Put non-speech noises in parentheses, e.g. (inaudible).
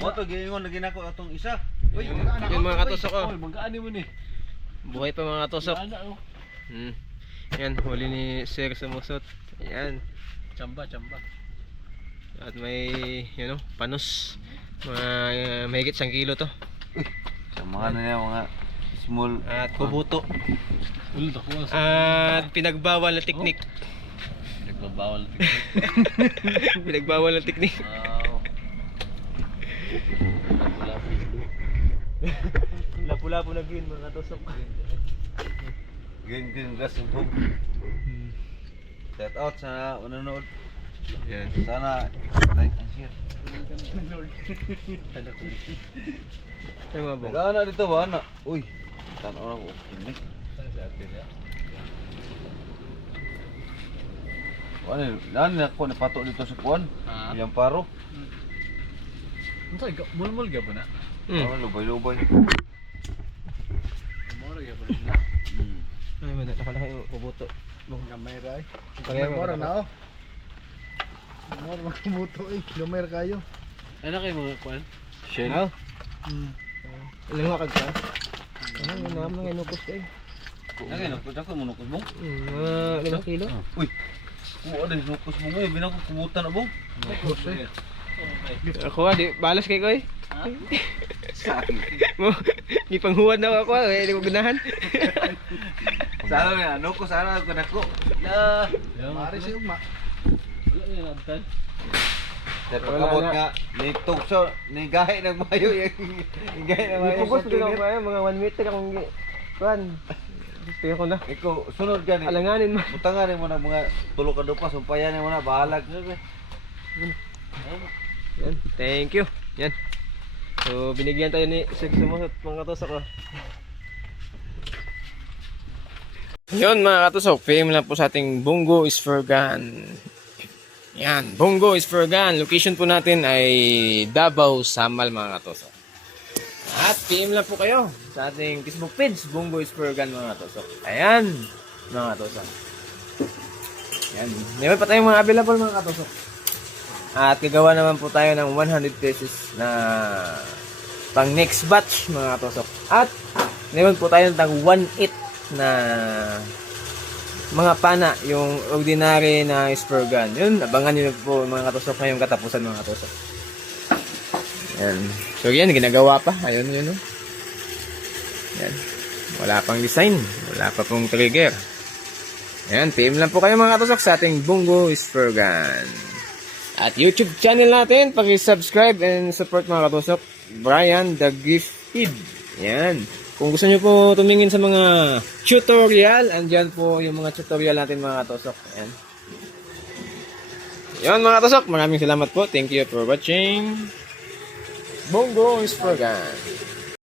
Mo to gingon lagi nako atong isa. Uy, yung mga katusok oh. Magkaani mo ni. Buhay pa mga katusok. Ana oh. Hmm. Yan, huli ni Sir Sumusot. Yan. Chamba, chamba. At may, you know, panos. Mga uh, mahigit isang kilo to. Sa mga na yan, mga small At kubuto. Ko. At pinagbawal na teknik. Ito. pinagbawal na teknik. Wow. Wala pilo. (laughs) Lapu-lapu na green mga katusok. green green grass and home. Shout out sa nanonood. Yan. Sana like and share. (laughs) Ay mga bong. Nagana dito ba na? Uy. Tanaw na ko. Ini. Ano, nan na ko napato dito sa kuan. Yang paro. Unsa ka mulmul gyud na? Hmm. Ano lubay-lubay. Moro gyud na. Hmm. Ay, mga nakalaki yung kubuto. Gamay ray. Kaya Mora na oh. Mora magkumuto eh. Lumer kayo. Ano kay mga kwan? Shell. Ano? Hmm. Ilang makag ka? Ano, yung naman nga inukos kayo. Nagay na ko dako mo nukos mo. Hmm, limang kilo. Uy. Kuha din nukos mo mo, binako kumutan na bong. Nukos eh. Ako di balas kay koy. Ha? Mo, di panghuwad na ako, eh, di ko ganahan. Sana na nukos sana ko nako. La. Mari si Ugma. Wala ni nabtan. Sa pagkabot nga ni tukso ni gahi ng mayo (laughs) yung gahi ng mayo. Di pugos ko lang kaya, mga 1 meter akong Kuan. Gusto ko na. Ikaw sunod gani. Alanganin mo. Butangan mo na mga tulo ka dupa sumpayan mo na bahalag. Yan, thank you. Yan. So, binigyan tayo ni Sir Sumusot mga katusok ko. Yun mga katusok, PM lang po sa ating Bungo Isfergan. Yan, Bungo Isfergan. Location po natin ay Davao, Samal mga katusok. At PM lang po kayo sa ating Facebook page, Bungo Isfergan mga katusok. Ayan, mga katusok. Yan. Meron pa tayong mga available mga katusok. At gagawa naman po tayo ng 100 pesos na pang next batch mga katusok. At meron po tayo ng 1-8 na mga pana, yung ordinary na spur gun. Yun, abangan nyo po mga katusok ngayong katapusan mga katusok. Yan. So yan, ginagawa pa. Ayun yun. No? Yan. Wala pang design. Wala pa pong trigger. Ayan, team lang po kayo mga katusok sa ating Bungo Spur Gun. At YouTube channel natin, paki-subscribe and support mga katusok. Brian the Gifted. Yan. Kung gusto nyo po tumingin sa mga tutorial, andyan po yung mga tutorial natin mga katusok. Yan. Yan mga katusok, maraming salamat po. Thank you for watching. Bongo Spur Gun.